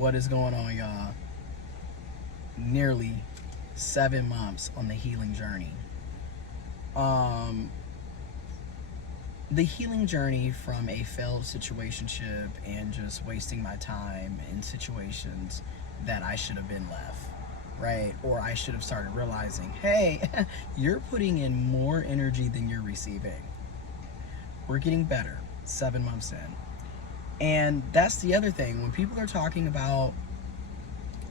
What is going on, y'all? Nearly 7 months on the healing journey. The healing journey from a failed situationship and just wasting my time in situations that I should have been left, right? Or I should have started realizing, hey, you're putting in more energy than you're receiving. We're getting better 7 months in. And that's the other thing. When people are talking about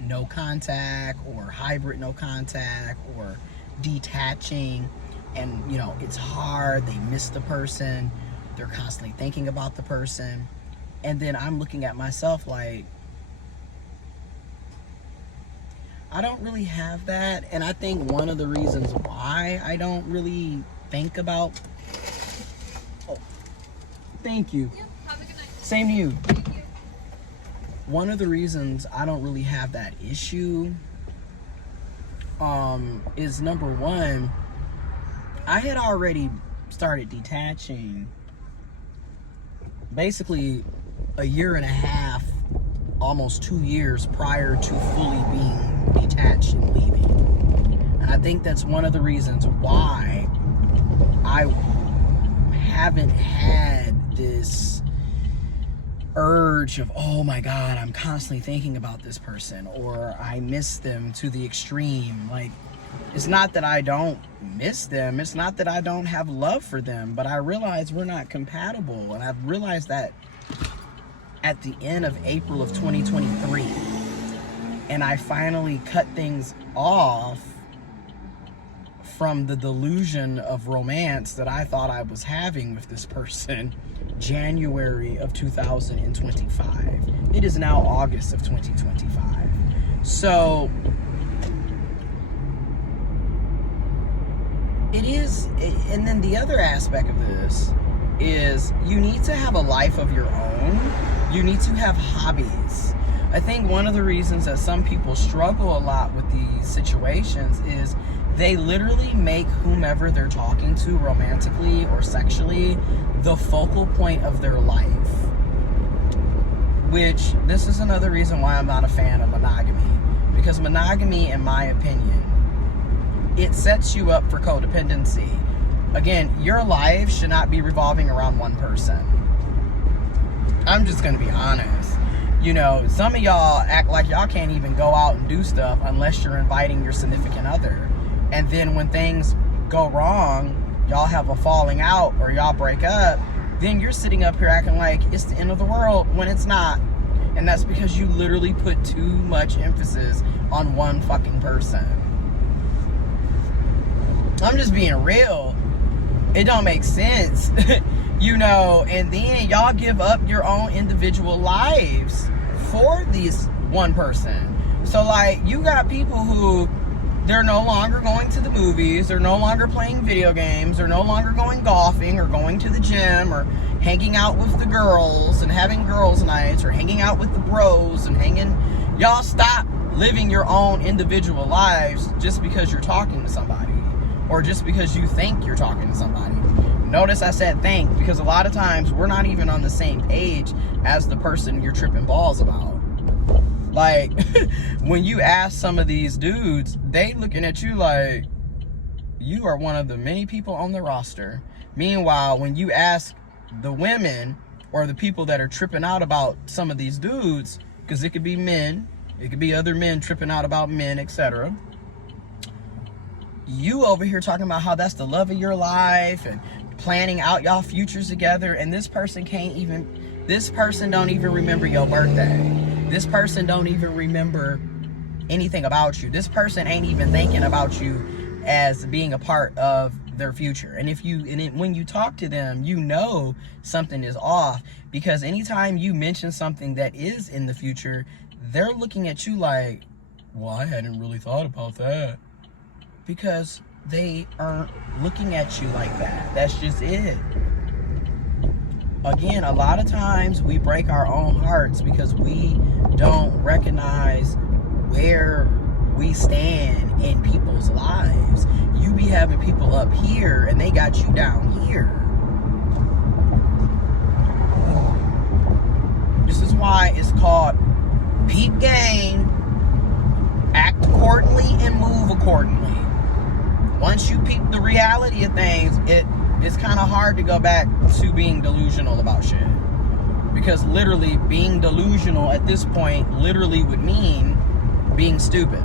no contact or hybrid no contact or detaching, and it's hard, they miss the person, they're constantly thinking about the person, and then I'm looking at myself like, I don't really have that. And I think one of the reasons why I don't really think about thank you. Yep, have a good night. Same to you. Thank you. One of the reasons I don't really have that issue is, number one, I had already started detaching basically a year and a half, almost 2 years prior to fully being detached and leaving. And I think that's one of the reasons why I haven't had this urge of, oh my God, I'm constantly thinking about this person, or I miss them to the extreme. Like, it's not that I don't miss them, it's not that I don't have love for them, but I realize we're not compatible. And I've realized that at the end of April of 2023. And I finally cut things off from the delusion of romance that I thought I was having with this person January of 2025. It is now August of 2025. So it is, and then the other aspect of this is you need to have a life of your own. You need to have hobbies. I think one of the reasons that some people struggle a lot with these situations is they literally make whomever they're talking to romantically or sexually the focal point of their life. Which, this is another reason why I'm not a fan of monogamy. Because monogamy, in my opinion, it sets you up for codependency. Again, your life should not be revolving around one person. I'm just gonna be honest. Some of y'all act like y'all can't even go out and do stuff unless you're inviting your significant other. And then when things go wrong, y'all have a falling out or y'all break up, then you're sitting up here acting like it's the end of the world when it's not. And that's because you literally put too much emphasis on one fucking person. I'm just being real. It don't make sense. And then y'all give up your own individual lives for this one person. So like, you got people who, they're no longer going to the movies, they're no longer playing video games, they're no longer going golfing or going to the gym or hanging out with the girls and having girls' nights or hanging out with the bros and y'all stop living your own individual lives just because you're talking to somebody or just because you think you're talking to somebody. Notice I said think, because a lot of times we're not even on the same page as the person you're tripping balls about. Like, when you ask some of these dudes, they looking at you like you are one of the many people on the roster. Meanwhile, when you ask the women or the people that are tripping out about some of these dudes, because it could be men, it could be other men tripping out about men, etc. You over here talking about how that's the love of your life and planning out y'all futures together, and this person don't even remember your birthday. This person don't even remember anything about you. This person ain't even thinking about you as being a part of their future. And when you talk to them, something is off, because anytime you mention something that is in the future, they're looking at you like, well, I hadn't really thought about that. Because they aren't looking at you like that. That's just it. Again, a lot of times we break our own hearts because we don't recognize where we stand in people's lives. You be having people up here and they got you down here. This is why it's called peep game. accordingly. Once you peep the reality of things, it's kind of hard to go back to being delusional about shit. Because literally being delusional at this point literally would mean being stupid.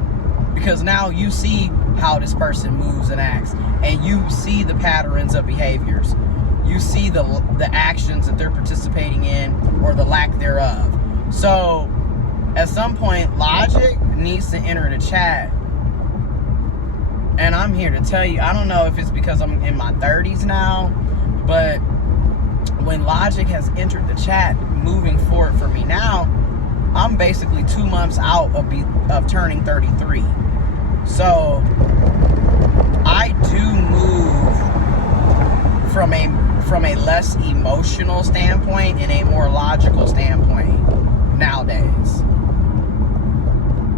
Because now you see how this person moves and acts, and you see the patterns of behaviors. You see the actions that they're participating in, or the lack thereof. So at some point, logic needs to enter the chat. And I'm here to tell you, I don't know if it's because I'm in my 30s now, but when logic has entered the chat, moving forward for me now, I'm basically 2 months out of turning 33. So I do move from a less emotional standpoint and a more logical standpoint nowadays.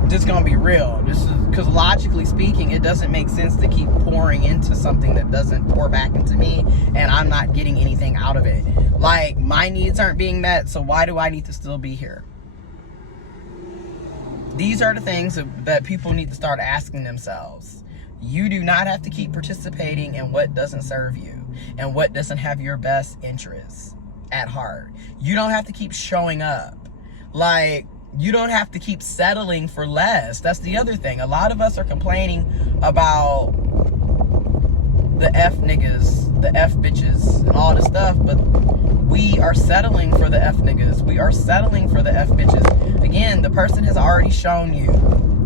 Just gonna be real. This is because logically speaking, it doesn't make sense to keep pouring into something that doesn't pour back into me, and I'm not getting anything out of it. Like, my needs aren't being met, so why do I need to still be here? These are the things that people need to start asking themselves. You do not have to keep participating in what doesn't serve you and what doesn't have your best interests at heart. You don't have to keep showing up. Like, you don't have to keep settling for less. That's the other thing. A lot of us are complaining about the F niggas, the F bitches, and all this stuff, but we are settling for the F niggas. We are settling for the F bitches. Again, the person has already shown you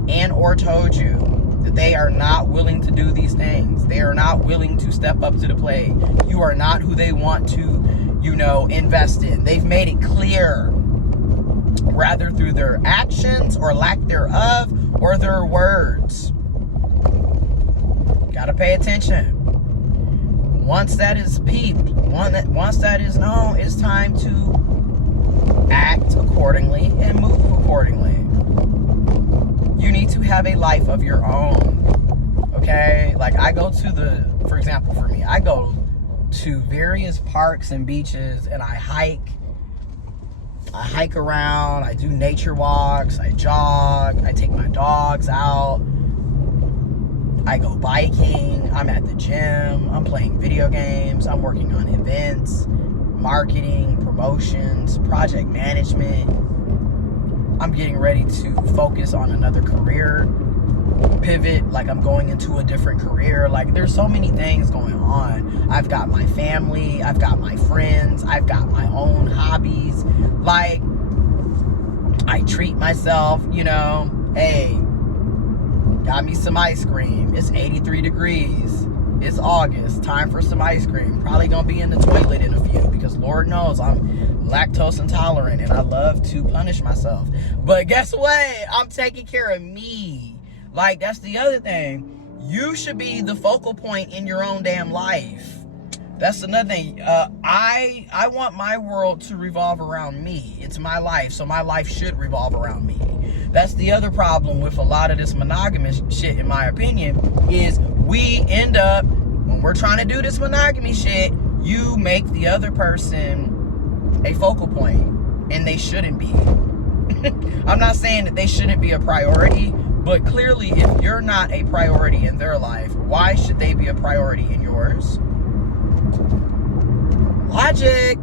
and or told you that they are not willing to do these things. They are not willing to step up to the plate. You are not who they want to, invest in. They've made it clear, rather through their actions or lack thereof, or their words. Gotta pay attention. Once that is peeped, once that is known, it's time to act accordingly and move accordingly. You need to have a life of your own, okay? Like, I go to for example, for me, I go to various parks and beaches, and I hike around, I do nature walks, I jog, I take my dogs out, I go biking, I'm at the gym, I'm playing video games, I'm working on events, marketing, promotions, project management. I'm getting ready to focus on another career pivot, like I'm going into a different career. Like, there's so many things going on. I've got my family, I've got my friends, I've got my own hobbies. Like, I treat myself, hey, got me some ice cream. It's 83 degrees. It's August. Time for some ice cream. Probably gonna be in the toilet in a few, because Lord knows I'm lactose intolerant and I love to punish myself. But guess what? I'm taking care of me. Like, that's the other thing. You should be the focal point in your own damn life. That's another thing. I want my world to revolve around me. It's my life, so my life should revolve around me. That's the other problem with a lot of this monogamous shit, in my opinion, is we end up, when we're trying to do this monogamy shit, you make the other person a focal point, and they shouldn't be. I'm not saying that they shouldn't be a priority, but clearly, if you're not a priority in their life, why should they be a priority in yours? Logic.